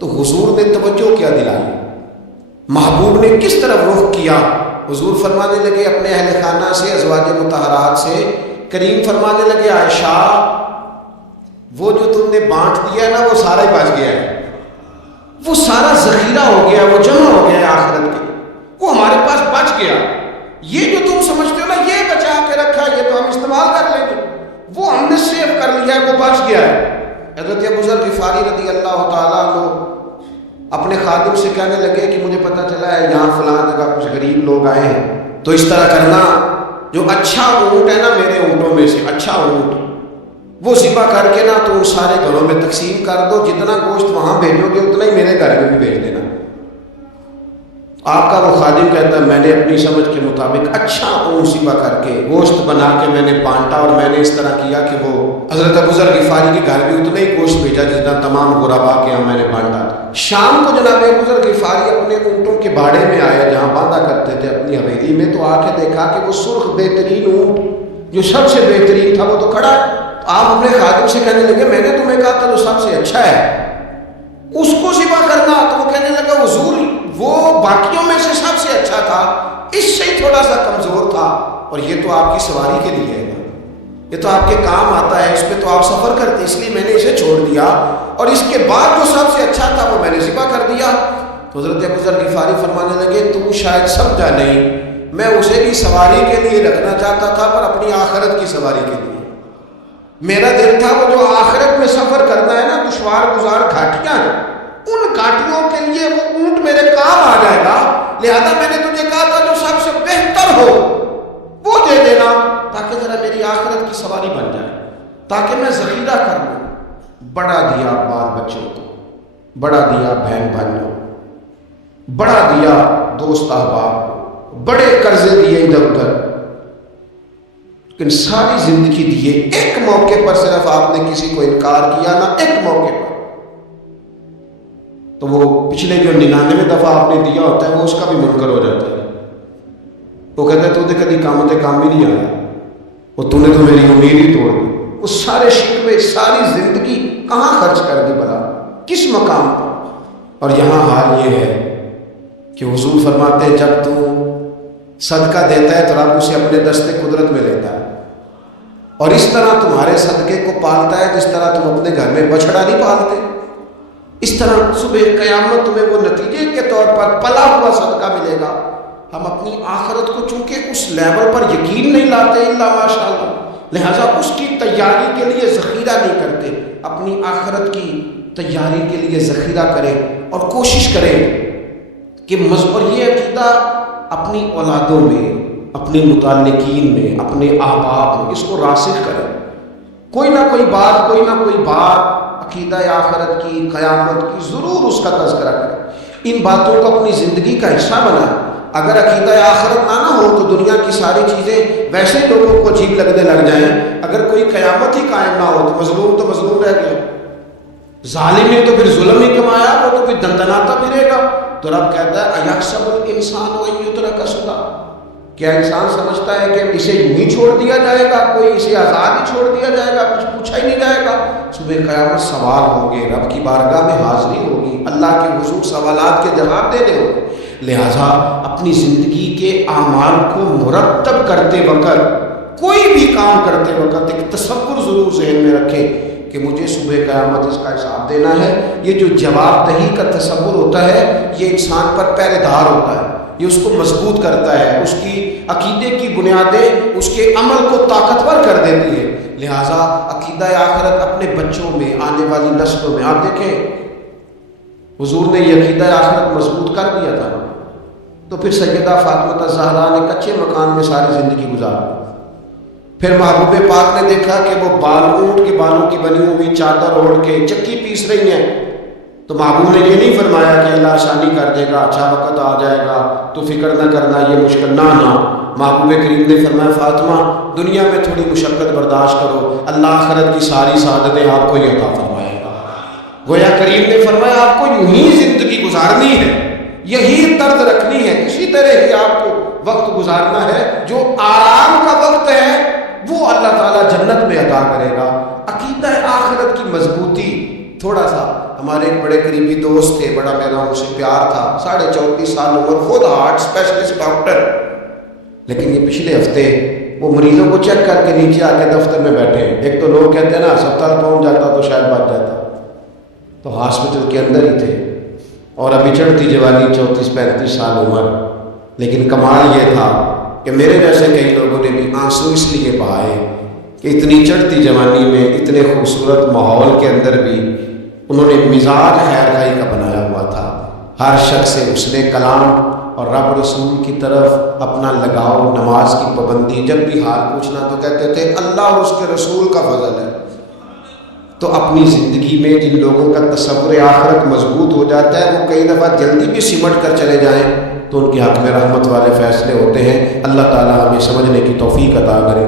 تو حضور نے توجہ کیا دلائی، محبوب نے کس طرف رخ کیا؟ حضور فرمانے لگے اپنے اہل خانہ سے، ازواج مطہرات سے، کریم فرمانے لگے عائشہ وہ جو تم نے بانٹ دیا ہے نا وہ سارا ہی بچ گیا ہے، وہ سارا ذخیرہ ہو گیا، وہ جمع ہو گیا ہے آخرت کے، وہ ہمارے پاس بچ گیا. یہ جو تم سمجھتے ہو نا یہ بچا کے رکھا ہے یہ تو ہم استعمال کر لیں گے، وہ ہم نے سیو کر لیا ہے، وہ بچ گیا ہے. حضرت ابو ذر غفاری رضی اللہ تعالیٰ عنہ اپنے خادم سے کہنے لگے کہ مجھے پتہ چلا ہے یہاں فلاں جگہ کچھ غریب لوگ آئے ہیں، تو اس طرح کرنا جو اچھا اونٹ ہے نا میرے اونٹوں میں سے اچھا اونٹ وہ ذبح کر کے نا تو ان سارے گھروں میں تقسیم کر دو، جتنا گوشت وہاں بھیجو گے اتنا ہی میرے گھر میں بھی بھیج دینا. آپ کا وہ خادم کہتا ہے میں نے اپنی سمجھ کے مطابق اچھا اونٹ ذبح کر کے گوشت بنا کے میں نے بانٹا، اور میں نے اس طرح کیا کہ وہ حضرت ابو ذر غفاری کے گھر بھی اتنا ہی گوشت بھیجا جتنا تمام غربا کے یہاں میں نے بانٹا. شام کو جناب ابو ذر غفاری اپنے اونٹوں کے باڑے میں آئے جہاں باندھا کرتے تھے اپنی حویلی میں، تو آ کے دیکھا کہ وہ سرخ بہترین اونٹ جو سب سے بہترین تھا وہ تو کھڑا ہے. آپ اپنے خادم سے کہنے لگے میں نے تمہیں کہا تھا جو سب سے اچھا ہے اس کو ذبح کرنا، تو وہ کہنے لگا حضور وہ باقیوں میں سے سب سے اچھا تھا، اس سے ہی تھوڑا سا کمزور تھا، اور یہ تو آپ کی سواری کے لیے ہے نا، یہ تو آپ کے کام آتا ہے، اس پہ تو آپ سفر کرتے، اس لیے میں نے اسے چھوڑ دیا، اور اس کے بعد جو سب سے اچھا تھا وہ میں نے ذبح کر دیا. تو حضرت ابو ذر غفاری فرمانے لگے تو شاید سمجھا نہیں، میں اسے بھی سواری کے لیے رکھنا چاہتا تھا پر اپنی آخرت کی سواری کے لیے. میرا دل تھا وہ جو آخرت میں سفر کرنا ہے نا دشوار گزار گھاٹیاں ہیں، ان گھاٹیوں کے لیے وہ اونٹ میرے کام آ جائے گا، لہذا میں نے تجھے کہا تھا جو سب سے بہتر ہو وہ دے دینا تاکہ ذرا میری آخرت کی سواری بن جائے، تاکہ میں ذخیرہ کر لوں. بڑا دیا بال بچوں کو، بڑا دیا بہن بھائیوں، بڑا دیا دوست احباب کو، بڑے قرضے دیے ادھر ادھر، لیکن ساری زندگی دیے. ایک موقع پر صرف آپ نے کسی کو انکار کیا، نہ ایک موقع پر. تو وہ پچھلے جو 99 دفعہ آپ نے دیا ہوتا ہے وہ اس کا بھی منکر ہو جاتا ہے. وہ کہتا ہے تو نے کبھی کام ہی نہیں آیا, وہ تو نے تو میری امید ہی توڑ دی. وہ سارے شکوے ساری زندگی کہاں خرچ کر دی بلا, کس مقام پر. اور یہاں حال یہ ہے کہ حضور فرماتے ہیں جب تو صدقہ دیتا ہے تو رب اسے اپنے دستے قدرت میں لیتا ہے, اور اس طرح تمہارے صدقے کو پالتا ہے جس طرح تم اپنے گھر میں بچڑا نہیں پالتے. اس طرح صبح قیامت تمہیں وہ نتیجے کے طور پر پلا ہوا صدقہ ملے گا. ہم اپنی آخرت کو چونکہ اس لیول پر یقین نہیں لاتے الا ماشاء اللہ, لہذا اس کی تیاری کے لیے ذخیرہ نہیں کرتے. اپنی آخرت کی تیاری کے لیے ذخیرہ کریں اور کوشش کریں کہ اور یہ عقیدہ اپنی اولادوں میں, اپنے متعلقین میں, اپنے احباب میں اس کو راسخ کریں. کوئی نہ کوئی بات عقیدہ آخرت کی, قیامت کی ضرور اس کا تذکرہ کریں. ان باتوں کو اپنی زندگی کا حصہ بنائیں. اگر عقیدہ آخرت نہ ہو تو دنیا کی ساری چیزیں ویسے لوگوں کو عجیب لگنے لگ جائیں. اگر کوئی قیامت ہی قائم نہ ہو تو مظلوم رہ گیا, ظالم نے تو پھر ظلم ہی کمایا, وہ تو پھر دندناتا پھرے گا. تو رب کہتا ہے ایحسب الانسان ان یترک سدی, کیا انسان سمجھتا ہے کہ اسے یوں ہی چھوڑ دیا جائے گا, کوئی اسے آزاد ہی چھوڑ دیا جائے گا, کچھ پوچھا ہی نہیں جائے گا. صبح قیامت سوال ہوں گے, رب کی بارگاہ میں حاضری ہوگی, اللہ کے حضور سوالات کے جواب دینے ہوں گے. لہٰذا اپنی زندگی کے اعمال کو مرتب کرتے وقت, کوئی بھی کام کرتے وقت ایک تصور ضرور ذہن میں رکھیں کہ مجھے صبح قیامت اس کا حساب دینا ہے. یہ جو جواب دہی کا تصور ہوتا ہے یہ انسان پر پہرے دار ہوتا ہے, یہ اس کو مضبوط کرتا ہے, اس کی عقیدے کی بنیادیں اس کے عمل کو طاقتور کر دیتی ہے. لہٰذا عقیدہ آخرت اپنے بچوں میں, آنے والی نسلوں میں, آپ دیکھیں حضور نے یہ عقیدہ آخرت مضبوط کر دیا تھا تو پھر سیدہ فاطمہ زہرا نے کچے مکان میں ساری زندگی گزاری. پھر محبوب پاک نے دیکھا کہ وہ اونٹ کے بالوں کی بنی ہوئی چادر اوڑھ کے چکی پیس رہی ہیں, تو محبوب نے یہ نہیں فرمایا کہ اللہ آسانی کر دے گا, اچھا وقت آ جائے گا, تو فکر نہ کرنا, یہ مشکل نہ. محبوب کریم نے فرمایا فاطمہ دنیا میں تھوڑی مشقت برداشت کرو, اللہ آخرت کی ساری سعادتیں آپ کو ہی عطا فرمائے گا. گویا کریم نے فرمایا آپ کو یوں ہی زندگی گزارنی ہے, یہی طرز رکھنی ہے, اسی طرح ہی آپ کو وقت گزارنا ہے. جو آرام کا وقت ہے وہ اللہ تعالیٰ جنت میں عطا کرے گا. عقیدہ آخرت کی مضبوطی, تھوڑا سا ہمارے ایک بڑے قریبی دوست تھے, بڑا میرا ان سے پیار تھا, 34.5 سال عمر, خود ہارٹ اسپیشلسٹ ڈاکٹر, لیکن یہ پچھلے ہفتے وہ مریضوں کو چیک کر کے نیچے آ کے دفتر میں بیٹھے. ایک تو لوگ کہتے ہیں نا ہسپتال پہنچ جاتا تو شاید بچ جاتا, تو ہاسپٹل کے اندر ہی تھے, اور ابھی چڑھتی جوانی 34-35 سال عمر. لیکن کمال یہ تھا کہ میرے جیسے کئی لوگوں نے بھی آنسو اس لیے بہائے کہ اتنی چڑھتی جوانی میں اتنے خوبصورت ماحول کے اندر بھی انہوں نے مزاج خیر خائی کا بنایا ہوا تھا. ہر شخص سے حسن کلام اور رب رسول کی طرف اپنا لگاؤ, نماز کی پابندی, جب بھی حال پوچھنا تو کہتے تھے اللہ اور اس کے رسول کا فضل ہے. تو اپنی زندگی میں جن لوگوں کا تصور آخرت مضبوط ہو جاتا ہے وہ کئی دفعہ جلدی بھی سمٹ کر چلے جائیں تو ان کے حق میں رحمت والے فیصلے ہوتے ہیں. اللہ تعالیٰ ہمیں سمجھنے کی توفیق عطا کرے.